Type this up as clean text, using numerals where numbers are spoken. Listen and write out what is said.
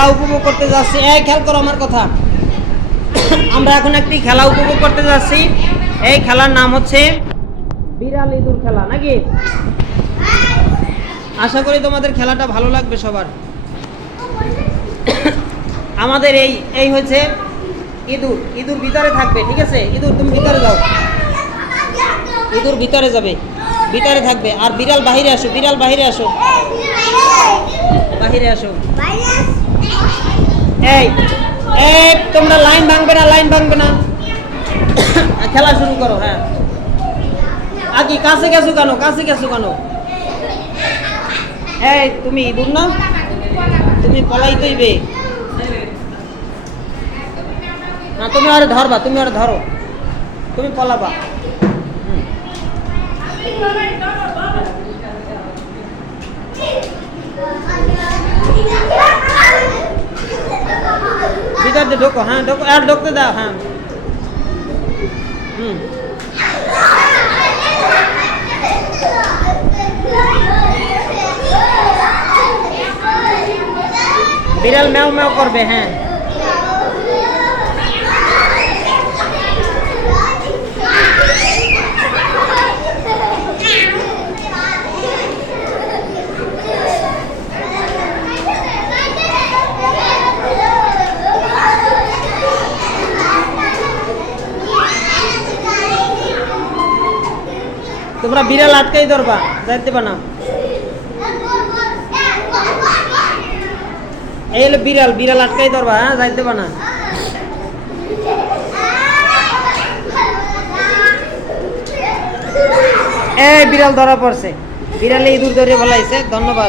খেলা উপভোগ করতে যাচ্ছি। এই খেয়াল করো আমার কথা। আমরা এখন একটি খেলা উপভোগ করতে যাচ্ছি। এই খেলার নাম হচ্ছে বিড়াল ইঁদুর খেলা, নাকি? আশা করি তোমাদের খেলাটা ভালো লাগবে সবার। আমাদের এই হচ্ছে ইঁদুর। ইঁদুর ভিতরে থাকবে, ঠিক আছে? ইঁদুর তুমি ভিতরে যাও, ইঁদুর ভিতরে যাবে, ভিতরে থাকবে। আর বিড়াল বাহিরে আসো, বিড়াল বাহিরে আসো, বাহিরে আসো। এই এই তোমরা লাইন ভাঙবে না, লাইন ভাঙবে না। খেলা শুরু করো। হ্যাঁ, আগে কাছে গেছো কেন, কাছে গেছো কেন? এই তুমি ইঁদুর না, তুমি পলাই তৈবে না, তুমি আরে ধরবা, তুমি আরে ধরো, তুমি পলাবা। ভিতর দিয়ে ঢোকো। হ্যাঁ ঢোকো, আর ঢুকতে দাও। হ্যাঁ, বিড়াল ম্যাও ম্যাও করবে। হ্যাঁ, তোমরা বিড়াল আটকাই ধরবা, যাইতে পারো না। এই হলো বিড়াল, বিড়াল আটকাই ধরবা। হ্যাঁ, যাইতে পারো না। এই বিড়াল ধরা পড়ছে, বিড়ালে ইঁদুর ধরে বলাইছে। ধন্যবাদ।